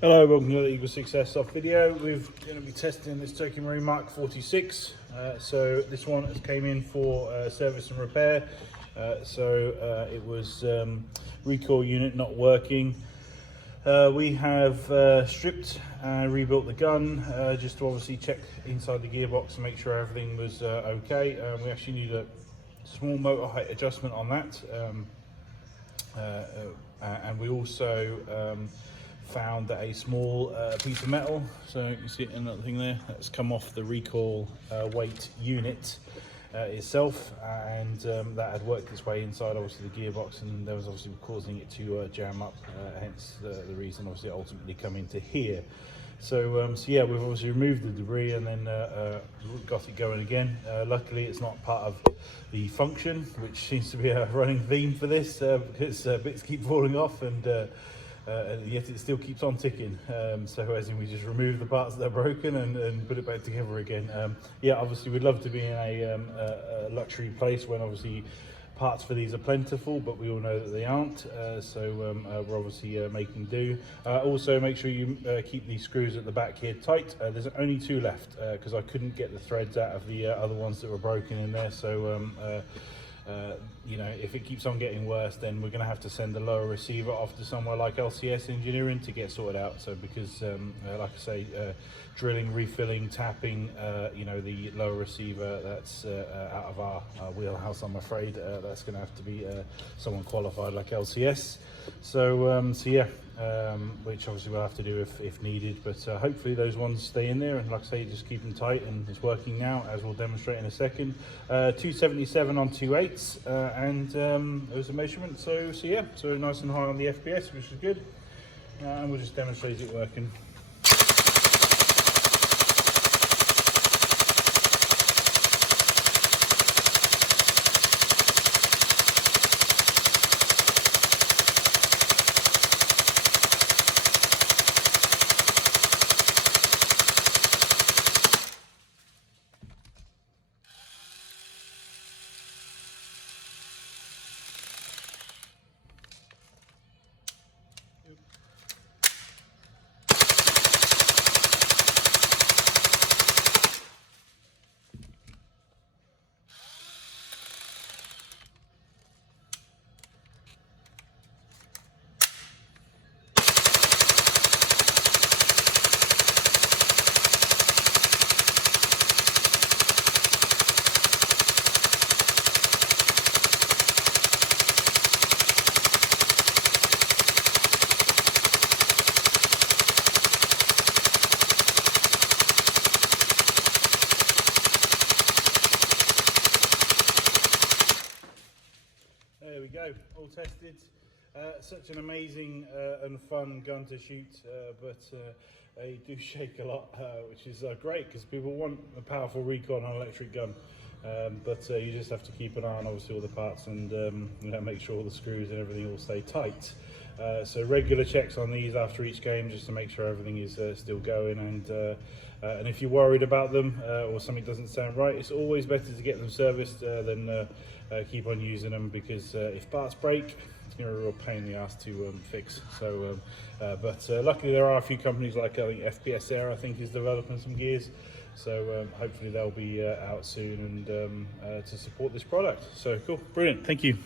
Hello, welcome to the Eagle 6 Airsoft video. We're going to be testing this TM MK46. So this one has came in for service and repair. It was recoil unit not working. We have stripped and rebuilt the gun just to obviously check inside the gearbox and make sure everything was okay. We actually need a small motor height adjustment on that. And we also found that a small piece of metal, so you can see another thing there, that's come off the recoil weight unit itself, and that had worked its way inside obviously the gearbox, and that was obviously causing it to jam up, hence the reason obviously ultimately coming to here. So yeah, we've obviously removed the debris and then got it going again. Luckily it's not part of the function, which seems to be a running theme for this, because bits keep falling off and yet it still keeps on ticking. So as in we just remove the parts that are broken and put it back together again. Yeah, obviously we'd love to be in a luxury place when obviously parts for these are plentiful, but we all know that they aren't. We're obviously making do. Also make sure you keep these screws at the back here tight. There's only 2 left because I couldn't get the threads out of the other ones that were broken in there. So you know, if it keeps on getting worse, then we're going to have to send the lower receiver off to somewhere like LCS Engineering to get sorted out. So because like I say, drilling, refilling, tapping, you know, the lower receiver, that's out of our wheelhouse, I'm afraid. That's going to have to be someone qualified like LCS. So yeah, which obviously we'll have to do if needed, but hopefully those ones stay in there, and like I say, just keep them tight, and it's working now, as we'll demonstrate in a second. 277 on 2/8, and it was a measurement, so yeah, so nice and high on the FPS, which is good, and we'll just demonstrate it working. There we go, all tested. Such an amazing and fun gun to shoot, but they do shake a lot, which is great because people want a powerful recoil on an electric gun. But you just have to keep an eye on obviously all the parts, and you know, make sure all the screws and everything all stay tight. So regular checks on these after each game, just to make sure everything is still going, and if you're worried about them or something doesn't sound right, it's always better to get them serviced than keep on using them, because if parts break, it's going to be a real pain in the ass to fix. So luckily there are a few companies, like I think FPS Air I think is developing some gears, so hopefully they'll be out soon and to support this product. So cool, brilliant, thank you.